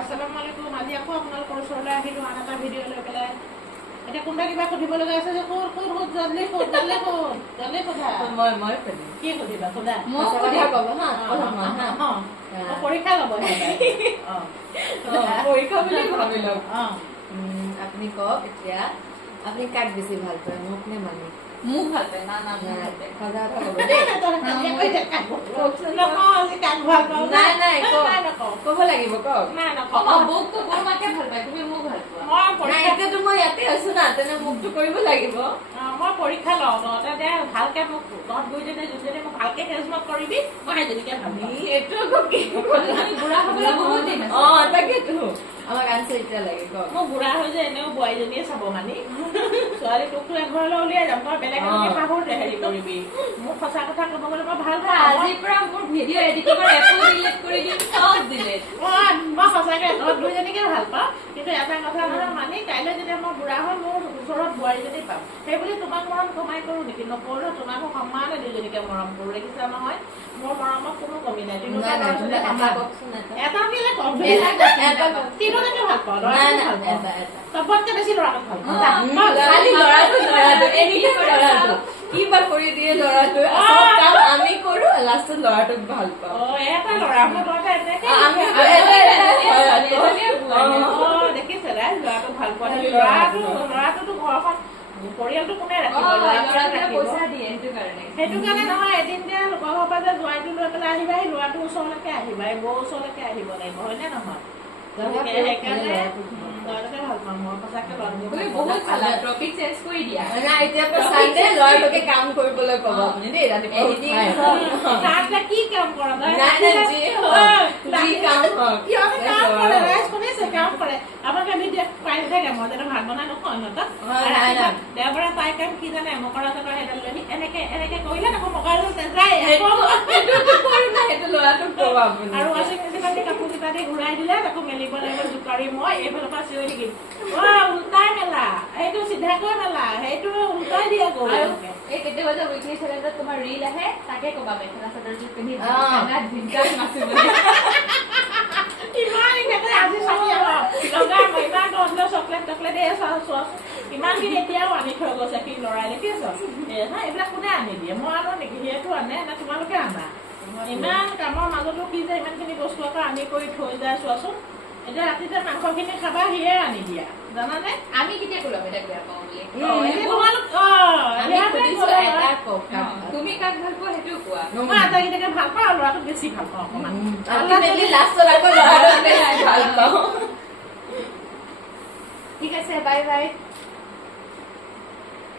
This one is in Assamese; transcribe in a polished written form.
আসসালামু আলাইকুম। আজি আকৌ আপোনালোকৰ ওচৰলৈ আহিলোঁ আন এটা ভিডিঅ' লৈ পেলাই। এতিয়া কোনোবা কিবা সুধিব লগা আছে যে ক'ত জল্দি সোধা। মই সুধিম। কি সুধিবা সোধা? পৰীক্ষা ল'ব পৰীক্ষা বুলি ভাবি লওক। আপুনি কওক এতিয়া আপুনি কাক বেছি ভাল পায়, মোক নে মানিক? মোক ভাল পায়। না না মোক ভাল পায়। সঁচা কথা ক'ব দেই। নাই নাই ক'ব লাগিব কওক। বৌকতো বৰ মাকে ভাল পায়, তুমি মোক ভাল পোৱা। নাই এতিয়াতো মই ইয়াতে আছো না, তেনে মোকতো কৰিব লাগিব। মই পৰীক্ষা লওঁ তহঁতে ভালকে মোক তহঁত দুইজনে যোনজনী মোক ভালকে হেল্প কৰিবি মই সেইজনীকে ভাল পাওঁ। এইটো আকৌ কি বুঢ়া হ'বলৈ বহুত দিন আছে। তাকেতো আমাক আনচাৰ এতিয়া লাগে কওক। মই বুঢ়া হৈ যে এনেও বোৱাৰীজনীয়ে চাব মানি ছোৱালী তোকতো এঘৰলৈ উলিয়াই যাম তই বেলেগ এজনী শাহুৰ হেৰি কৰিবি। মোক সঁচা কথা ক'ব গ'লে মই ভাল পাওঁ। আজিৰ পৰা মোৰ ভিডিঅ' এডিটিঙৰ এপো ডিলিট কৰি দিম, চব ডিলিট। মই সঁচাকে তহঁত দুইজনীকে ভাল পাওঁ, কিন্তু এটা কথা নহয় মানি কাইলৈ যেতিয়া মই বুঢ়া হয় মোৰ ওচৰত বোৱাৰীজনী পাম সেইবুলি তোমাক মৰম কমাই কৰোঁ নেকি? নকৰোঁ। তোমাকো সমানে দুইজনীকে মৰম কৰোঁ। দেখিছা নহয় মোৰ মৰমত কোনো কমি নাই। এটা দিলে কম তিনিজনীকে ভাল পাওঁ। চবতকে বেছি ল'ৰাটোক ভাল পাওঁ। কিবা কৰি দিয়ে ল'ৰাটো, আমি কৰো লাষ্টত ল'ৰাটোক ভাল পাওঁ। এটা ল'ৰা মোৰ ল'ৰাটো দেখিছে ৰাইজ ল'ৰাটোক ভাল পোৱা ল'ৰাটোতো ঘৰখন পৰিয়ালটো কোনে ৰাখিব? পইচা দিয়ে সেইটো কাৰণে নহয়। এদিন দিয়া লোকৰ ঘৰৰ পৰা যে জোৱাইটো লৈ পেলাই আহিবা সেই ল'ৰাটোৰ ওচৰলৈকে আহিবা, এই বৌৰ ওচৰলৈকে আহিব লাগিব, হয়নে নহয়? সেইকাৰণে ল'ৰাটোকে ভাল পাওঁ মই সঁচাকে বহুত ভাল টপিক চেঞ্জ কৰি দিয়া। এতিয়া চানডে ল'ৰাটোকে কাম কৰিবলৈ ক'ব আপুনি দেই। কি কাম কৰা কাম কৰে আমাকে পাই থাকে। মই জানো ভাত বনাই নকওঁ সিহঁতক দেওবাৰে তাই কাম কি জানে মকৰা চাকৰ সেইডাল লৈ এনেকে এনেকে কৰিলে আকৌ মকৰা যায় ল'ৰাটোক ক'ব আপুনি। আৰু ৱাশ্বিং মেচিনত দি কাপোৰ কেইটা দি ঘূৰাই দিলে তাকো মেলিব লাগিব জোকাৰি মই এইফালৰ পৰা চিঞৰি থাকিম উল্টাই মেলা সেইটো চিধাকৈ মেলা সেইটো উল্টাই দিয়া গ'ল। এই কেতিয়াবা যে উইকলি চেলেঞ্জত তোমাৰ ৰীল আহে তাকে ক'বা মেখেলা চাদৰযোৰ পিন্ধি ইমানখিনি এতিয়াও আনি থৈ গৈছে কি লৰাই দেখিছ এইবিলাক কোনে আনি দিয়ে? মই আনো নেকি? সেইটো আনে নে তোমালোকে আনা? ইমান কামৰ মাজতো কি যে ইমানখিনি বস্তু আকৌ আনি কৰি থৈ যায় চোৱাচোন। এতিয়া ৰাতি যে মাংসখিনি খাবা সিয়ে আনি দিয়া জানানে? আমি কেতিয়া ক'লো আমি তাক বেয়া পাওঁ বুলি? তুমি কাক ভাল পোৱা সেইটো কোৱা। মই আটাইকেইটাকে ভাল পাওঁ, ল'ৰাটোক বেছি ভাল পাওঁ অকণমান। ঠিক আছে, বাই বাই।